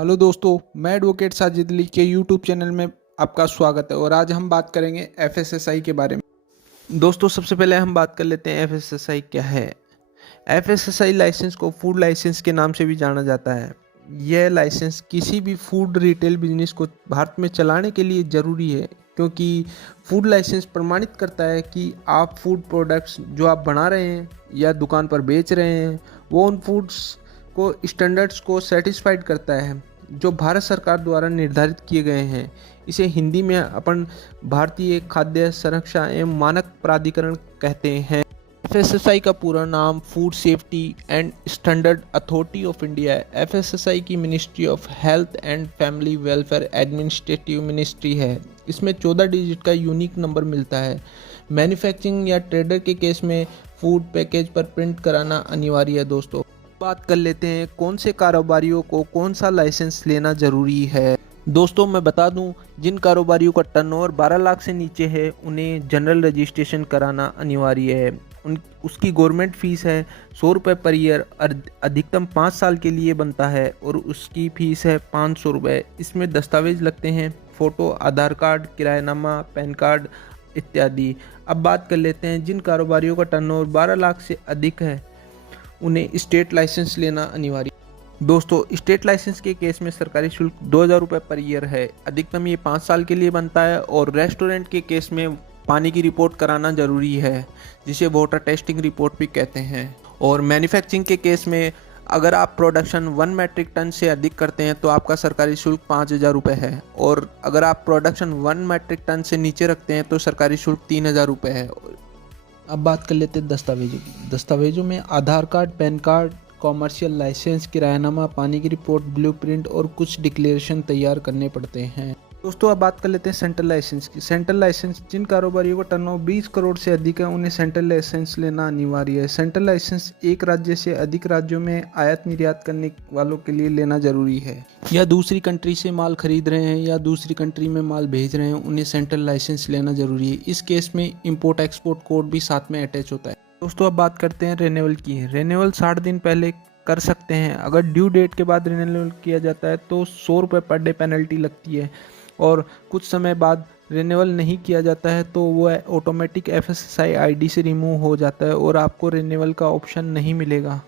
Hello दोस्तों, मैं advocate Sajid Ali के यूट्यूब चैनल में आपका स्वागत है। और आज हम बात करेंगे एफएसएसआई के बारे में। दोस्तों, सबसे पहले हम बात कर लेते हैं एफएसएसआई क्या है। एफएसएसआई लाइसेंस को फूड लाइसेंस के नाम से भी जाना जाता है। यह लाइसेंस किसी भी फूड रिटेल बिजनेस को भारत में चलाने के लिए ज़रूरी है, क्योंकि फूड लाइसेंस प्रमाणित करता है कि आप फूड प्रोडक्ट्स जो आप बना रहे हैं या दुकान पर बेच रहे हैं वो उन फूड्स को स्टैंडर्ड्स को सेटिस्फाइड करता है जो भारत सरकार द्वारा निर्धारित किए गए हैं। इसे हिंदी में अपन भारतीय खाद्य संरक्षा एवं मानक प्राधिकरण कहते हैं। एफएसएसआई का पूरा नाम food safety and standard authority of India है। एफएसएसआई की ministry of health and family welfare administrative ministry है। इसमें 14 डिजिट का यूनिक नंबर मिलता है। मैन्युफैक्चरिंग या ट्रेडर के केस में फूड पैकेज पर प्रिंट कराना अनिवार्य है। दोस्तों, बात कर लेते हैं कौन से कारोबारियों को कौन सा लाइसेंस लेना ज़रूरी है। दोस्तों, मैं बता दूं, जिन कारोबारियों का टर्नओवर 12 लाख से नीचे है उन्हें जनरल रजिस्ट्रेशन कराना अनिवार्य है। उसकी गवर्नमेंट फीस है 100 रुपये पर ईयर, अधिकतम 5 साल के लिए बनता है और उसकी फ़ीस है 500 रुपये। इसमें दस्तावेज लगते हैं फ़ोटो, आधार कार्ड, किरायानामा, पैन कार्ड इत्यादि। अब बात कर लेते हैं जिन कारोबारियों का टर्नओवर 12 लाख से अधिक है उन्हें स्टेट लाइसेंस लेना अनिवार्य। दोस्तों, स्टेट लाइसेंस के केस में सरकारी शुल्क 2000 रुपये पर ईयर है। अधिकतम ये 5 साल के लिए बनता है। और रेस्टोरेंट के केस में पानी की रिपोर्ट कराना ज़रूरी है, जिसे वाटर टेस्टिंग रिपोर्ट भी कहते हैं। और मैन्युफैक्चरिंग के केस में अगर आप प्रोडक्शन 1 मैट्रिक टन से अधिक करते हैं तो आपका सरकारी शुल्क 5000 रुपये है। और अगर आप प्रोडक्शन 1 मैट्रिक टन से नीचे रखते हैं तो सरकारी शुल्क 3000 रुपये है। अब बात कर लेते हैं दस्तावेजों की। दस्तावेजों में Aadhaar card, PAN card, commercial licence, किरायानामा, पानी की रिपोर्ट, ब्लूप्रिंट और कुछ डिक्लेरेशन तैयार करने पड़ते हैं। दोस्तों, अब बात कर लेते हैं सेंट्रल लाइसेंस की। सेंट्रल लाइसेंस जिन कारोबारियों का टर्नओवर 20 करोड़ से अधिक है उन्हें सेंट्रल लाइसेंस लेना अनिवार्य है। सेंट्रल लाइसेंस एक राज्य से अधिक राज्यों में आयात निर्यात करने वालों के लिए लेना जरूरी है। या दूसरी कंट्री से माल खरीद रहे हैं या दूसरी कंट्री में माल भेज रहे हैं, उन्हें सेंट्रल लाइसेंस लेना जरूरी है। इस केस में इंपोर्ट एक्सपोर्ट कोड भी साथ में अटैच होता है। दोस्तों, अब बात करते हैं रेन्यूअल की। रेन्यूअल 60 दिन पहले कर सकते हैं। अगर ड्यू डेट के बाद रिन्यूअल किया जाता है तो 100 रुपये पर डे पेनल्टी लगती है। और कुछ समय बाद रिन्यूअल नहीं किया जाता है तो वो ऑटोमेटिक एफएसएसआई आईडी से रिमूव हो जाता है और आपको रिन्यूअल का ऑप्शन नहीं मिलेगा।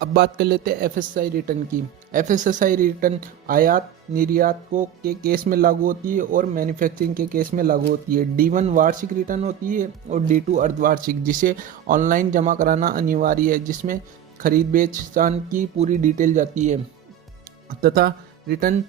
अब बात कर लेते हैं एफएसएसआई रिटर्न की। एफएसएसआई रिटर्न आयात निर्यात को के केस में लागू होती है और मैन्युफैक्चरिंग के केस में लागू होती है। D1 वार्षिक रिटर्न होती है और D2 अर्धवार्षिक, जिसे ऑनलाइन जमा कराना अनिवार्य है, जिसमें खरीद बेचतान की पूरी डिटेल जाती है। तथा रिटर्न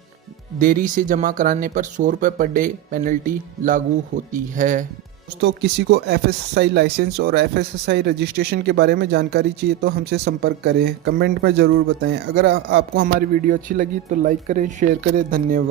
देरी से जमा कराने पर 100 रुपये पर डे पेनल्टी लागू होती है। दोस्तों, किसी को एफएसएसआई लाइसेंस और एफएसएसआई रजिस्ट्रेशन के बारे में जानकारी चाहिए तो हमसे संपर्क करें। कमेंट में ज़रूर बताएं। अगर आपको हमारी वीडियो अच्छी लगी तो लाइक करें, शेयर करें। धन्यवाद।